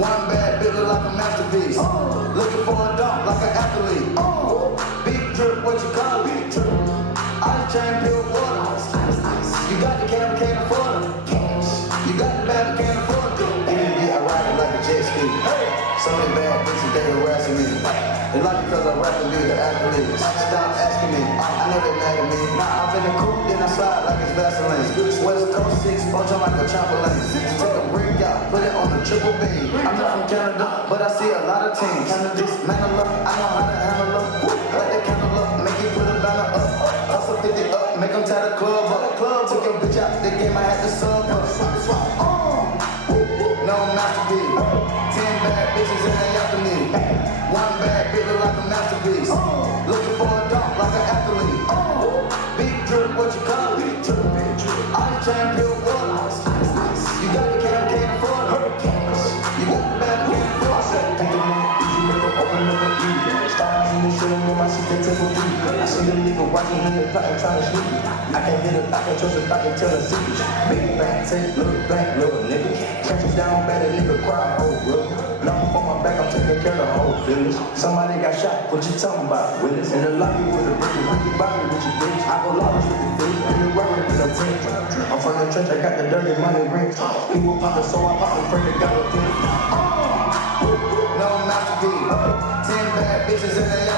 One bad bitch look like a masterpiece. Looking for a dunk like an athlete. Big drip, what you call it? Ice chain, pure water. You got the cab, can't afford it. You got the bad, can't afford it. I ride it like a jet ski. So many bad bitches, they harassing me. They like it cause I rap and be the athlete. Stop asking me, I know they mad at me. Now I'm in the coupe, then I slide like it's Vaseline. West Coast 6, jump like a trampoline. Take a break out, put it on the triple beam. I'm not from Canada, but I see a lot of teams. Dismantle up, I know how to handle up. Light the candle up, make you put a banner up. Hustle 50 up, make them tie the club up. Took your bitch out the game, I had to sub up. No masterpiece. 10 bad bitches and they after me. One bad bitch look like a masterpiece. Looking for a dunk like an athlete. Big drip, what you call it? Ice chain, pure water. You got the cab, can't afford it. You got the bad, can't afford it. Open up and eat. Stars in the show with my sister Temple D. I see the nigga watching me and plotting, trying to sleep. I can't hit a thought, can't trust a thought, can't tell a secret. Big back, take, look back, little nigga. Trenches down, bad a nigga cry, oh, bro. Long for my back, I'm taking care of the whole village. Somebody got shot, what you talking about, Willis? In the lobby with a brick, Ricky Bobby with your bitch. I go large with the bitch, and the rock with no tent. I'm from the trench, I got the dirty money ring. He will pop it, so I pop it, pray to God with it. No masterpiece. 10 bad bitches and they